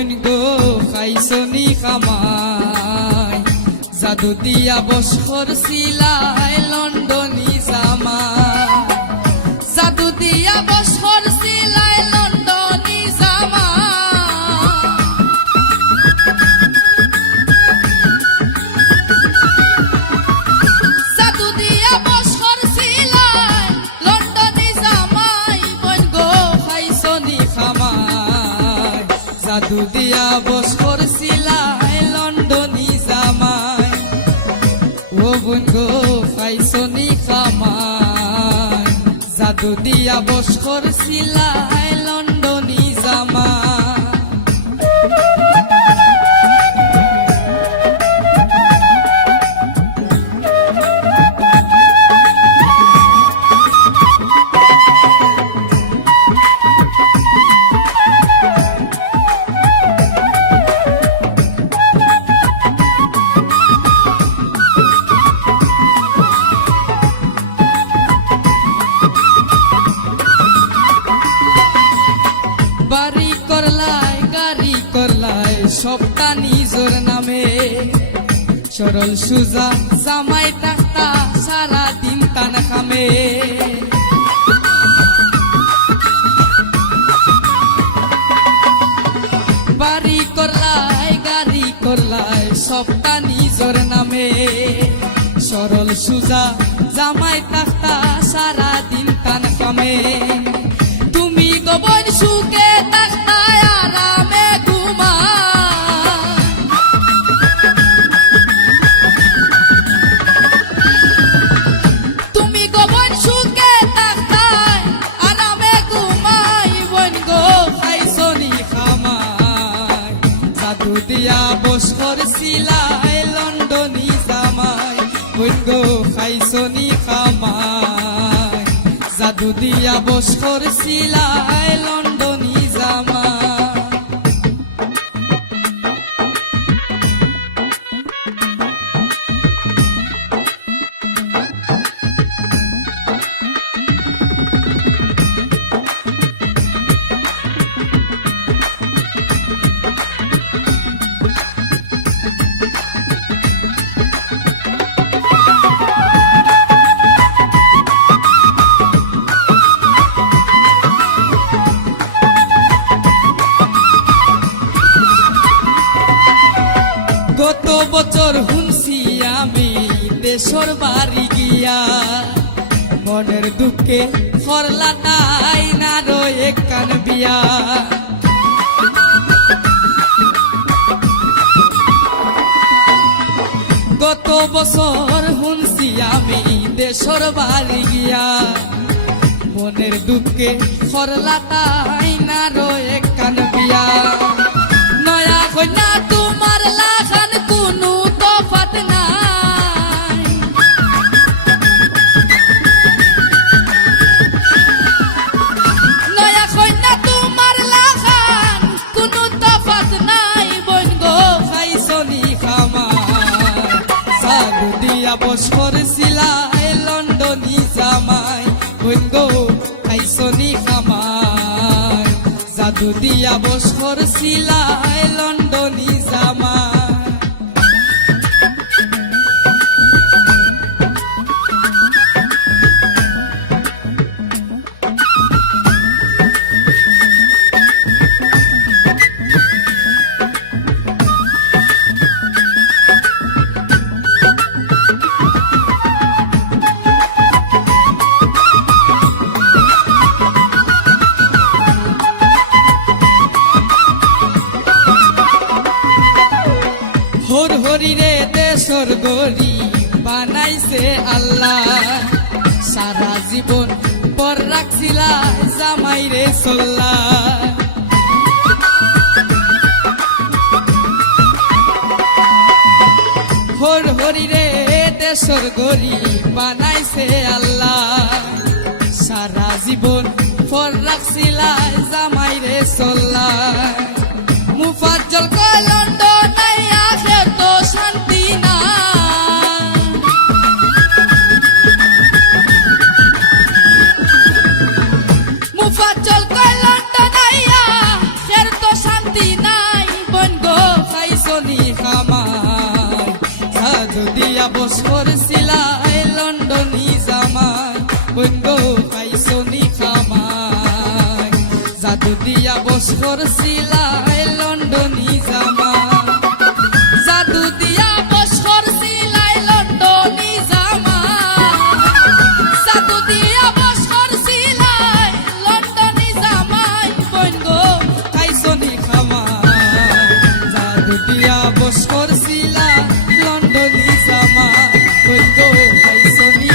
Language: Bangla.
বোন গো খাইছনি খামাই জাদু দিয়া বস্কর সিলাই লন্ডনী জামাই জাদু দিয়া বস্কর সিলাই লন্ডনী জামাই জাদু দিয়া বস্কর সিলাই লন্ডনী জামাই বোন গো খাইছনি খামাই জাদু দিয়া বস্কর সিলাই লন্ডনী জামাই ও বোন গো খাইছনি খামাই জাদু দিয়া বস্কর সিলাই লন্ডনী জামাই বাড়ি করলাই গাড়ি করলাই সবটা নিজর নামে সরল সুজা জামাই টাকা সারা দিন টান খামে বাড়ি করলাই গাড়ি করলাই সবটা নিজর নামে সরল সুজা জামাই টাকা সারা দিন টান খামে তুমি গোবর সুখে তাকতায় আরামে ঘুমা তুমি গোবর সুখে তাকতায় আরামে ঘুমাই বোন গো খাইছনি খামাই জাদু দিয়া বস্কর সিলাই লন্ডনী জামাই বোন গো খাইছনি খামাই জাদু দিয়া বস্কর সিলাই লন্ডনী জামাই গত বছর শুনছি আমি দেশর বাড়ি গিয়া মনের দুঃখে করলা তাই না রয়ে কান বিয়া গত বছর শুনছি আমি দেশর বাড়ি গিয়া মনের দুঃখে করলা তাই না রয়ে কান বিয়া নয়া কন্যা তোমার লাখান কোনো তফাত নাই নয়া কন্যা তোমার লাখান কোনো তফাত নাই বোন গো খাইছনি খামাই জাদু দিয়া বস্কর সিলাই লন্ডনী জামাই বোন গো খাইছনি খামাই জাদু দিয়া বস্কর সিলাই লন্ডনী জামাই হর হরি রে দেশর গরি বানাইছে আল্লাহ সারা জীবন পর রাখছিলা জামাই রে চল্লা হর হরি রে দেশর গরি বানাইছে আল্লাহ সারা জীবন পর রাখছিলা জামাই রে চল্লা মুফাজ্জল কয় লন্ডন আখের তো শান্তি না মুফাজ্জল কয় লন্ডন আখের তো শান্তি নাই জাদু দিয়া বসর সিলাই লন্ডনী জামাই বন্ধু পাইছনি খামাই জাদু দিয়া বসর সিলাই লন্ডনী জামাই জাদু দিয়া বসর সিলাই লন্ডনী জামাই জাদু দিয়া বসর সিলাই লন্ডনী জামাই বন্ধু পাইছনি খামাই জাদু দিয়া বসর সিলাই লন্ডনী জামাই বন্ধু পাইছনি